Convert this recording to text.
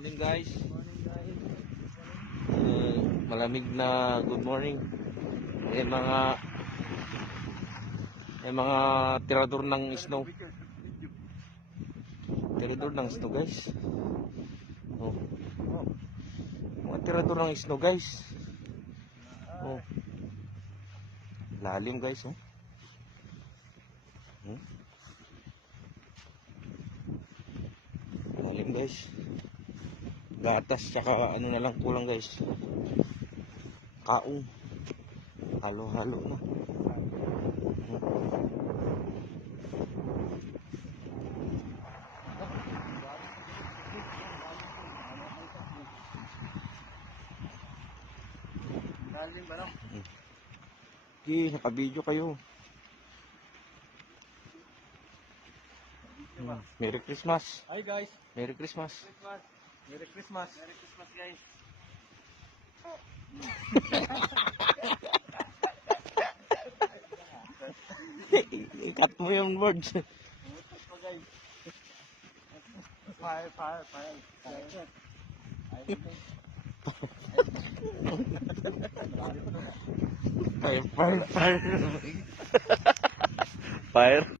Morning guys. Morning guys. Malamig na good morning. Mga tirador ng snow. Tirador ng snow guys. Oh. Mga tirador ng snow guys. Oh. Lalim guys, oh. Lalim guys. Gatas tsaka ano na lang kulang guys. Kaong. Halo-halo na. Lalim ba no? Okay, naka-video kayo. Merry Christmas. Hi guys. Merry Christmas. Merry Christmas. Merry Christmas guys. Cut mo yung words. Fire. Fire. Fire. Fire.